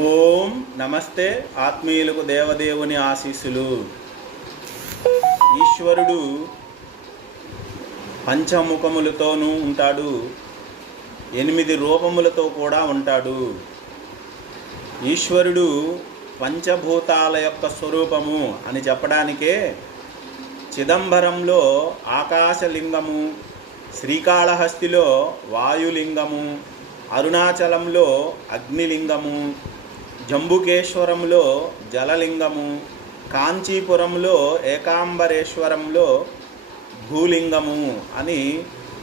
ఓం నమస్తే. ఆత్మీయులకు దేవదేవుని ఆశీస్సులు. ఈశ్వరుడు పంచముఖములతోనూ ఉంటాడు, 8 రూపములతో కూడా ఉంటాడు. ఈశ్వరుడు పంచభూతాల యొక్క స్వరూపము అని చెప్పడానికే చిదంబరంలో ఆకాశలింగము, శ్రీకాళహస్తిలో వాయులింగము, అరుణాచలంలో అగ్నిలింగము, జంబుకేశ్వరంలో జలలింగము, కాంచీపురంలో ఏకాంబరేశ్వరంలో భూలింగము అని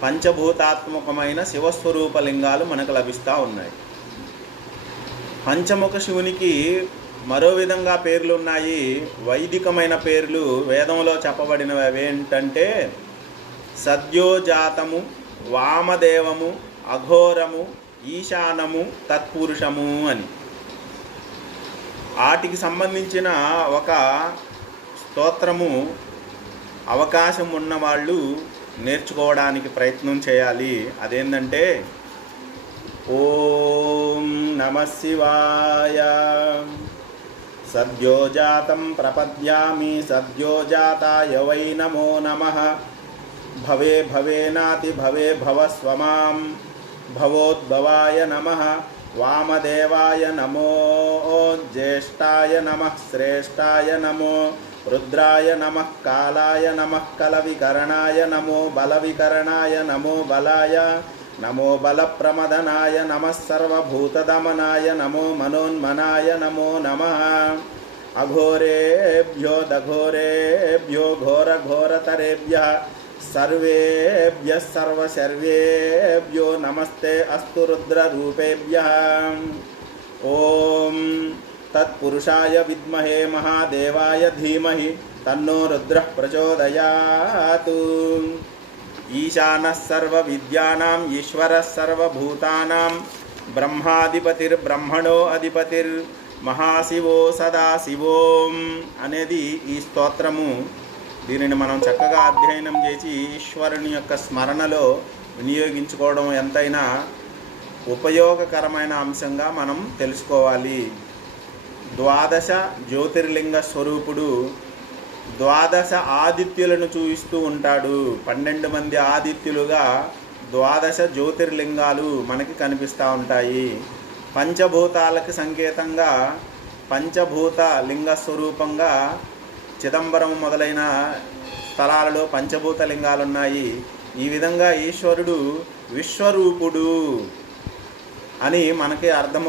పంచభూతాత్మకమైన శివస్వరూప లింగాలు మనకు లభిస్తూ ఉన్నాయి. పంచముఖ శివునికి మరో విధంగా పేర్లు ఉన్నాయి. వైదికమైన పేర్లు వేదంలో చెప్పబడినవి అవేంటంటే సద్యోజాతము, వామదేవము, అఘోరము, ఈశానము, తత్పురుషము అని. వాటికి సంబంధించిన ఒక స్తోత్రము అవకాశం ఉన్నవాళ్ళు నేర్చుకోవడానికి ప్రయత్నం చేయాలి. అదేంటంటే ఓం నమః శివాయ. సద్యోజాతం ప్రపద్యామి సద్యోజాతాయ వై నమో నమః. భవే భవేనాతి భవే భవస్వమాం భవోద్భవాయ నమః. వామదేవాయ నమో, జ్యేష్ఠాయ నమః, శ్రేష్ఠాయ నమో, రుద్రాయ నమః, కాలాయ నమః, కలవికరణాయ నమో, బలవికరణాయ నమో, బలాయ నమో, బలప్రమదనాయ నమః, సర్వభూతదమనాయ నమో, మనోన్మనాయ నమో నమః. అఘోరేభ్యో దఘోరేభ్యో ఘోరఘోరతరేభ్యః సర్వేభ్యః సర్వసర్వేభ్యో నమస్తే అస్తు రుద్రరూపేభ్యః. ఓం తత్పురుషాయ విద్మహే మహాదేవాయ ధీమహి తన్నో రుద్రః ప్రచోదయాత్. ఈశానః సర్వవిద్యానాం ఈశ్వరః సర్వభూతానాం బ్రహ్మాధిపతిర్బ్రహ్మణో అధిపతిర్ మహాశివో సదాశివోం అనేది ఈ స్తోత్రము. దీనిని మనం చక్కగా అధ్యయనం చేసి ఈశ్వరుని యొక్క స్మరణలో వినియోగించుకోవడం ఎంతైనా ఉపయోగకరమైన అంశంగా మనం తెలుసుకోవాలి. 12 జ్యోతిర్లింగ స్వరూపుడు 12 ఆదిత్యులను చూపిస్తూ ఉంటాడు. 12 మంది ఆదిత్యులుగా 12 జ్యోతిర్లింగాలు మనకి కనిపిస్తూ ఉంటాయి. పంచభూతాలకు సంకేతంగా పంచభూత లింగ స్వరూపంగా చిదంబరం మొదలైన స్థలాలలో పంచభూత లింగాలు ఉన్నాయి. ఈ విధంగా ఈశ్వరుడు విశ్వరూపుడు అని మనకి అర్థమవుతుంది.